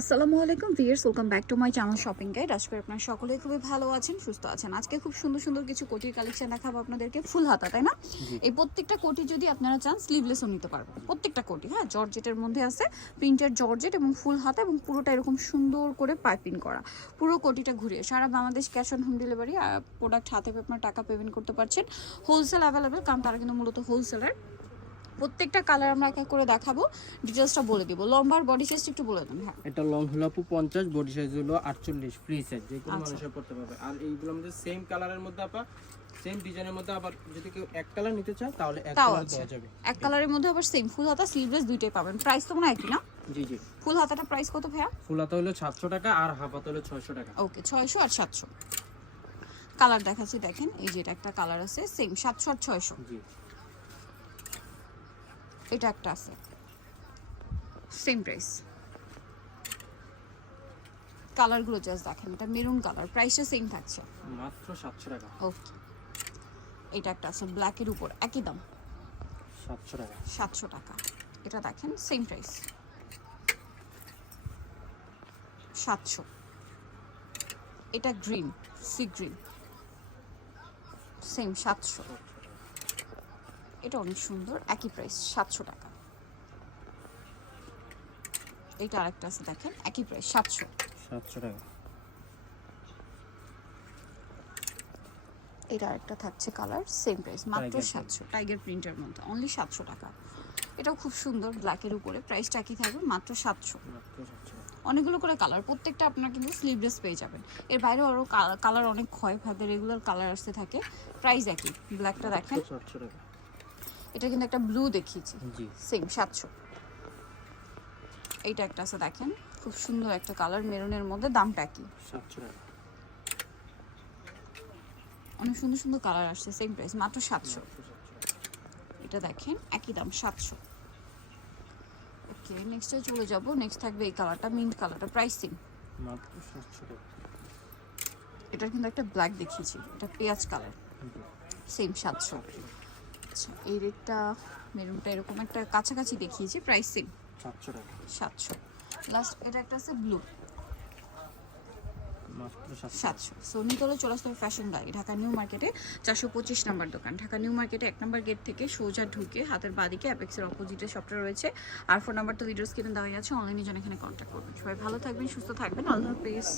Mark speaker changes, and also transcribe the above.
Speaker 1: আসসালামু আলাইকুম viewers welcome back to my channel shopping guide. আজকে আপনারা সকলেই খুবই ভালো আছেন সুস্থ আছেন। আজকে খুব সুন্দর সুন্দর কিছু কোটির কালেকশন দেখাবো আপনাদেরকে ফুল হাতা তাই না? এই প্রত্যেকটা কোটি যদি আপনারা চান স্লিভলেসও নিতে পারবেন। প্রত্যেকটা কোটি হ্যাঁ জর্জেটের মধ্যে আছে প্রিন্টের জর্জেট এবং ফুল হাতা এবং পুরোটা এরকম সুন্দর করে পাইপিং করা। পুরো কোটিটা ঘুরিয়ে সারা Bangladesh cash on home delivery product হাতে পেয়ে আপনার টাকা পেমেন্ট করতে পারছেন। হোলসেল অ্যাভেলেবেল কারণ তারা কিন্তু মূলত হোলসেলার প্রত্যেকটা কালার আমরা এক এক করে দেখাবো। ডিটেলসটা বলে দিব। লম্বার বডি সাইজ একটু বলে দেন হ্যাঁ।
Speaker 2: এটা লং হলো আপু পঞ্চাশ বডি সাইজ হলো আটচল্লিশ ফ্রি সাইজ যে কোনো
Speaker 1: আচ্ছা।
Speaker 2: মানুষের পড়তে পারবে। আর এইগুলো আমাদের সেম কালারের মধ্যে আপা সেম ডিজাইনের মধ্যে আবার যদি কেউ এক কালার নিতে চায় তাহলে এক কালার দেওয়া যাবে।
Speaker 1: এক কালারের মধ্যে আবার সেম ফুল হাতা স্লিভলেস দুইটাই পাবেন। প্রাইস তো মনে হয় না?
Speaker 2: জি জি।
Speaker 1: ফুল হাতাটা প্রাইস কত ভাইয়া?
Speaker 2: ফুল হাতা হলো সাতশো টাকা আর হাফ হাতা হলো ছয়শো টাকা।
Speaker 1: ওকে ছয়শো আর সাতশো। কালার দেখাচ্ছি দেখেন। এই যে এটা একটা কালার আছে সেম সাতশো আর ছয়শো।
Speaker 2: জি।
Speaker 1: এটা একটা আছে। সেম প্রাইস কালারগুলো জাস্ট দেখেন এটা মেরুন কালার প্রাইসটা সেম থাকছে।
Speaker 2: মাত্র সাতশো টাকা।
Speaker 1: ওকে এটা একটা আছে ব্ল্যাকের উপর একই দাম।
Speaker 2: সাতশো টাকা।
Speaker 1: সাতশো টাকা। এটা দেখেন সেম প্রাইস সাতশো। এটা গ্রিন সি গ্রিন সেম সাতশো। এটা অনেক সুন্দর একই প্রাইস সাতশো টাকা। এটা আরেকটা আছে দেখেন একই প্রাইস সাতশো।
Speaker 2: সাতশো টাকা।
Speaker 1: এটা আরেকটা থাকছে কালার সেম প্রাইস মাত্র সাতশো। টাইগার প্রিন্টের মধ্যে অনলি সাতশো টাকা। এটাও খুব সুন্দর ব্ল্যাকের উপরে প্রাইসটা একই থাকবে মাত্র সাতশো। অনেকগুলো করে কালার প্রত্যেকটা আপনার কিন্তু স্লিভলেস পেয়ে যাবেন। এর বাইরেও আরও কালার অনেক ক্ষয় ভাবে রেগুলার কালার আসতে থাকে প্রাইস একই। ব্ল্যাকটা দেখেন। এটা কিন্তু একটা ব্লু দেখিয়েছি।
Speaker 2: জি।
Speaker 1: সেম সাতশো। এইটা একটা আছে দেখেন। খুব সুন্দর একটা কালার মেরুনের মধ্যে দামটা কি অনেক সুন্দর সুন্দর কালার আসছে সেম প্রাইস মাত্র সাতশো। এটা দেখেন একই দাম সাতশো। ওকে নেক্সটে চলে যাব। নেক্সট থাকবে এই কালারটা মিন্ট কালারটা প্রাইস সেম এটার কিন্তু একটা ব্ল্যাক দেখিয়েছি এটা পেঁয়াজ কালার সেম সাতশো। আচ্ছা এই রেটটা মেরুনটা এরকম একটা কাছাকাছি দেখিয়েছি প্রাইস সেম
Speaker 2: সাতশো টাকা।
Speaker 1: সাতশো। লাস্ট এটা একটা আছে ব্লু
Speaker 2: সাতশো।
Speaker 1: সাতশো। সো নিতলে চলে ফ্যাশন গাড়ি ঢাকা নিউ মার্কেটে চারশো পঁচিশ নাম্বার দোকান। ঢাকা নিউ মার্কেটে এক নম্বর গেট থেকে সোজা ঢুকে হাতের বাদিকে অ্যাপেক্সের অপোজিটে শপটা রয়েছে। আর ফোন নাম্বার তো ভিডিওস কিনে দেওয়া আছে অনলাইনে জন এখানে কন্ট্যাক্ট করবেন। সবাই ভালো থাকবেন সুস্থ থাকবেন। আল্লাহ হাফিজ।